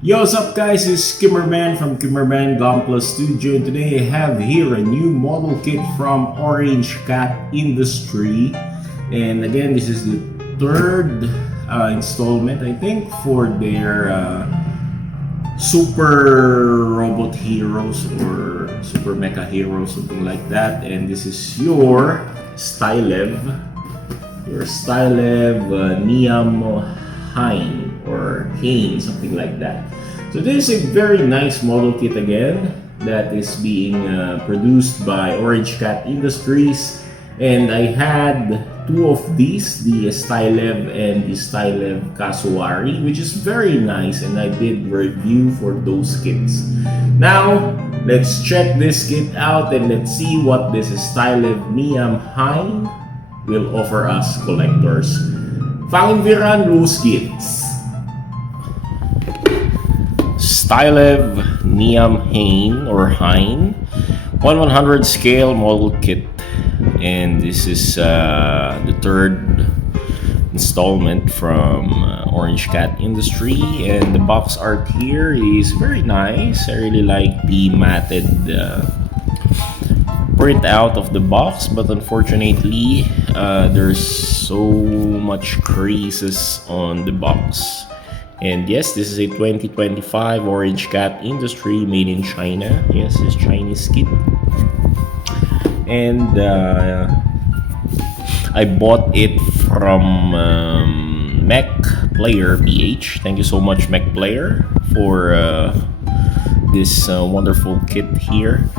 Yo, what's up guys, it's Kimmerman from Kimmerman Gunpla Studio, and today I have here a new model kit from Orange Cat Industry. And again, this is the third installment, I think, for their super robot heroes or super mecha heroes, something like that. And this is your ESTAILEV NEAMHAIN or Hain, something like that. So this is a very nice model kit again that is being produced by Orange Cat Industries, and I had two of these, the ESTAILEV and the ESTAILEV Kasuari, which is very nice, and I did review for those kits. Now let's check this kit out and let's see what this ESTAILEV NEAMHAIN will offer us collectors. Fangen wir an, los geht's! ESTAILEV NEAMHAIN or Hain 1/100 scale model kit, and this is the third installment from Orange Cat Industry, and the box art here is very nice. I really like the matted print out of the box, but unfortunately there's so much creases on the box. And yes, this is a 2025 Orange Cat Industry made in China. Yes, it's Chinese kit. And I bought it from Mech Ph. Thank you so much, Mech Player, for this wonderful kit here.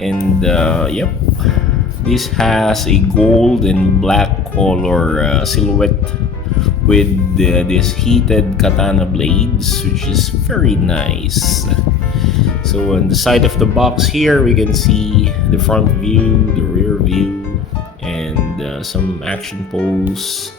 And yep, this has a gold and black color silhouette with this heated katana blades, which is very nice. So on the side of the box here, we can see the front view, the rear view, and some action pose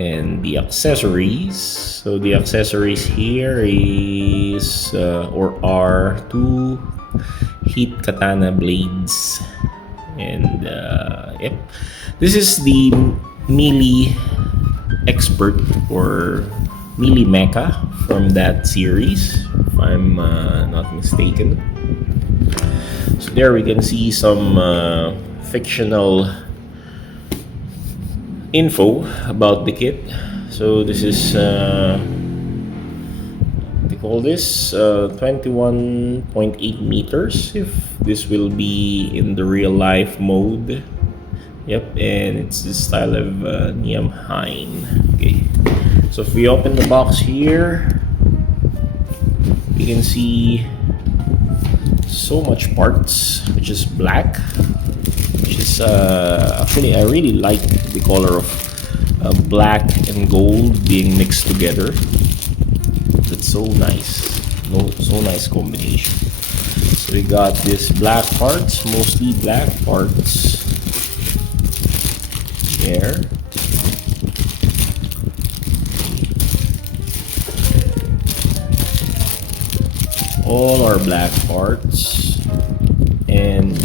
and the accessories. So the accessories here is or are two heat katana blades, and yep, this is the melee expert or melee mecha from that series, if I'm not mistaken. So there we can see some fictional info about the kit. So this is they call this 21.8 meters, if this will be in the real life mode. Yep, and it's the ESTAILEV NEAMHAIN. Okay, so if we open the box here, you can see so much parts, which is black, which is actually I really like the color of black and gold being mixed together. That's so nice, so nice combination. So we got this black parts, mostly black parts there. All are black parts, and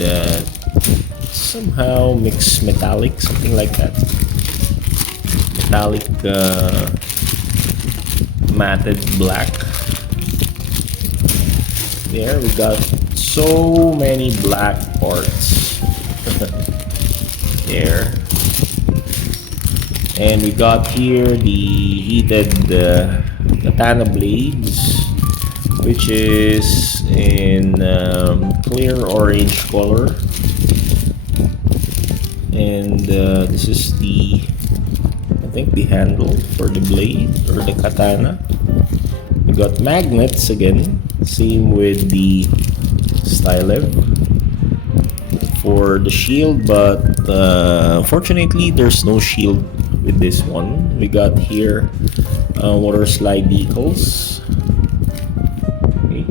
somehow mixed metallic, something like that. Metallic matted black. There we got so many black parts. There. And we got here the heated katana blades, which is in clear orange color. And this is the, I think, the handle for the blade or the katana. We got magnets again, same with the ESTAILEV for the shield, but unfortunately there's no shield with this one. We got here water slide decals. Okay.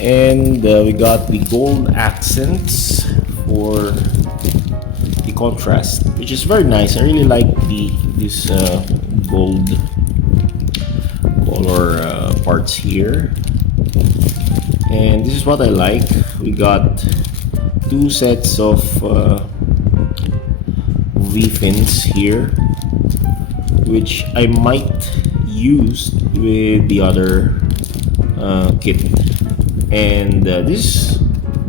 And we got the gold accents for the contrast, which is very nice. I really like this gold color parts here, and this is what I like. We got two sets of V-fins here, which I might use with the other kit, and this is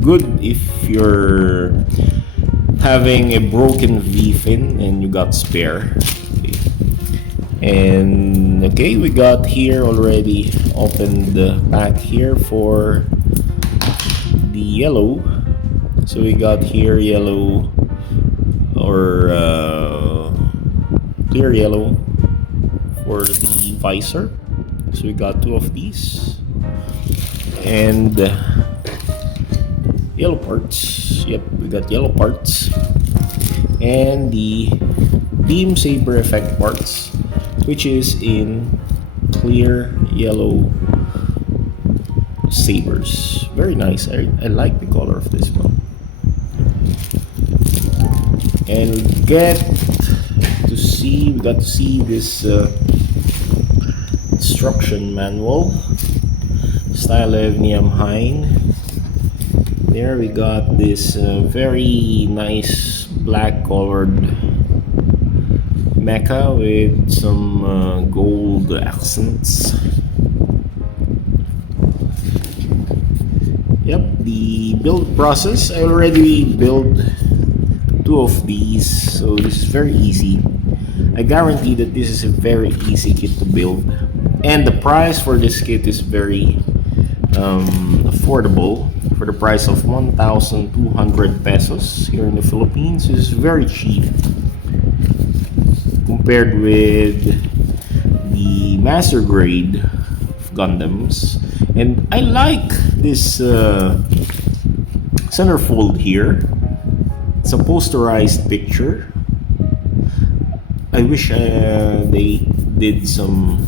good if you're having a broken V-fin and you got spare. Okay. And okay, we got here already opened the pack here for the yellow. So we got here yellow or clear yellow for the visor. So we got 2 of these, and yellow parts. Yep, we got yellow parts, and the beam saber effect parts, which is in clear yellow sabers. Very nice. I like the color of this one. And we got to see this instruction manual, ESTAILEV NEAMHAIN. There we got this very nice black colored Mecha with some gold accents. Yep, the build process. I already built 2 of these, so this is very easy. I guarantee that this is a very easy kit to build, and the price for this kit is very affordable. For the price of 1,200 pesos here in the Philippines, is very cheap compared with the master grade Gundams. And I like this centerfold here. It's a posterized picture. I wish they did some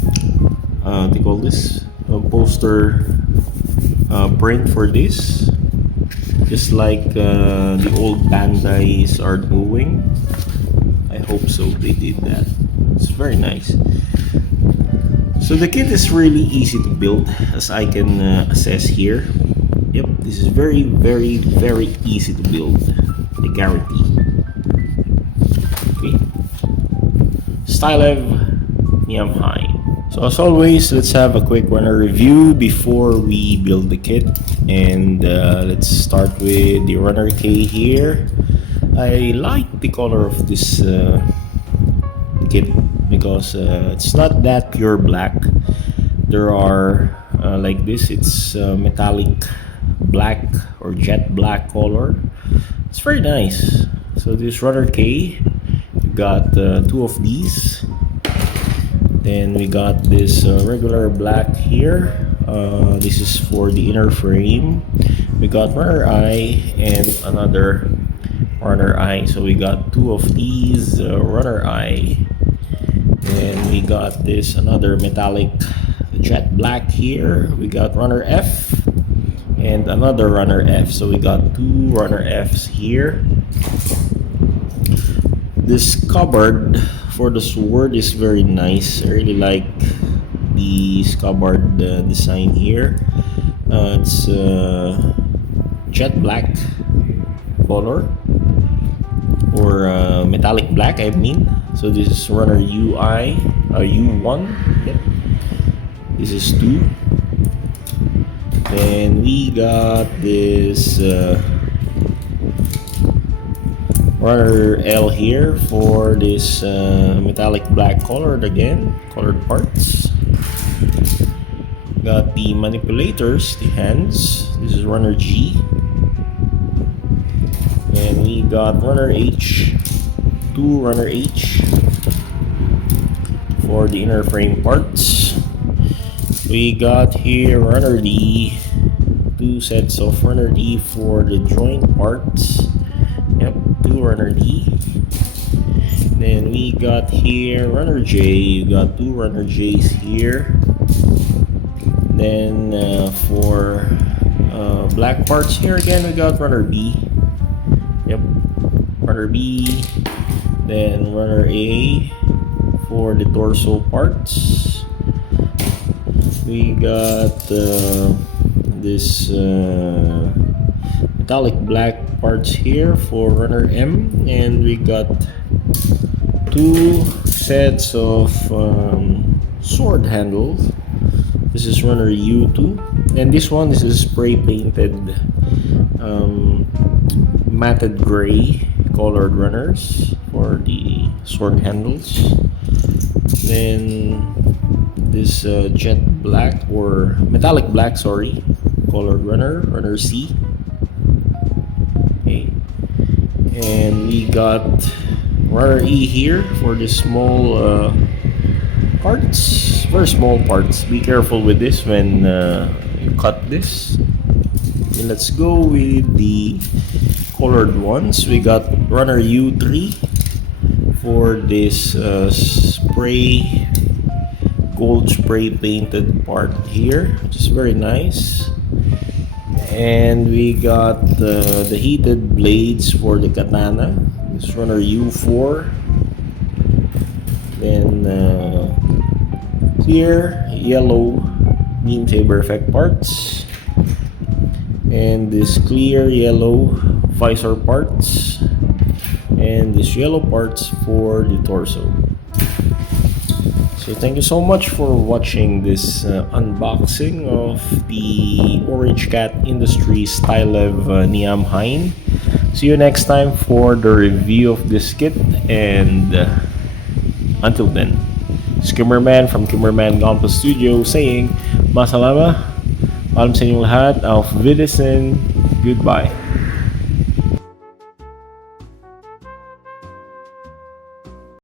they call this poster print for this, just like the old Bandais are doing. I hope so they did that. It's very nice. So the kit is really easy to build, as I can assess here. Yep, this is very easy to build, I guarantee. Okay, ESTAILEV NEAMHAIN. So as always, let's have a quick runner review before we build the kit. And let's start with the runner K here. I like the color of this kit because it's not that pure black. There are like this, it's metallic black or jet black color. It's very nice. So this runner K, we got 2 of these. Then we got this regular black here. This is for the inner frame. We got runner I and another runner I. So we got 2 of these runner I. And we got this another metallic jet black here. We got runner F and another runner F. So we got 2 runner Fs here. This cupboard for the sword is very nice. I really like the scabbard design here. It's jet black color, or metallic black, I mean. So this is runner UI, U1. Yep. This is 2. Then we got this runner L here for this metallic black colored parts. Got the manipulators, the hands. This is runner G. And we got runner H, 2 runner H for the inner frame parts. We got here runner D, 2 sets of runner D for the joint parts. Yep, 2 runner D. Then we got here runner J. We got 2 runner J's here. Then for black parts here again, we got runner B. Yep, runner B. Then runner A for the torso parts. We got this metallic black parts here for runner M, and we got 2 sets of sword handles This is runner U2, and this one is a spray painted matted gray colored runners for the sword handles. Then this jet black or metallic black, sorry, colored runner C. Okay, and we got runner E here for the small parts, very small parts. Be careful with this when you cut this. Okay, let's go with the colored ones. We got runner U3 for this spray gold spray painted part here, which is very nice. And we got the heated blades for the katana. This runner U4. Then clear yellow beam saber effect parts, and this clear yellow visor parts, and this yellow parts for the torso. So thank you so much for watching this unboxing of the Orange Cat Industries ESTAILEV NEAMHAIN. See you next time for the review of this kit, and until then, Skimmerman from Kimmerman Gunpla Studio saying Masalama, paalam sa inyong lahat, auf Wiedersehen, goodbye.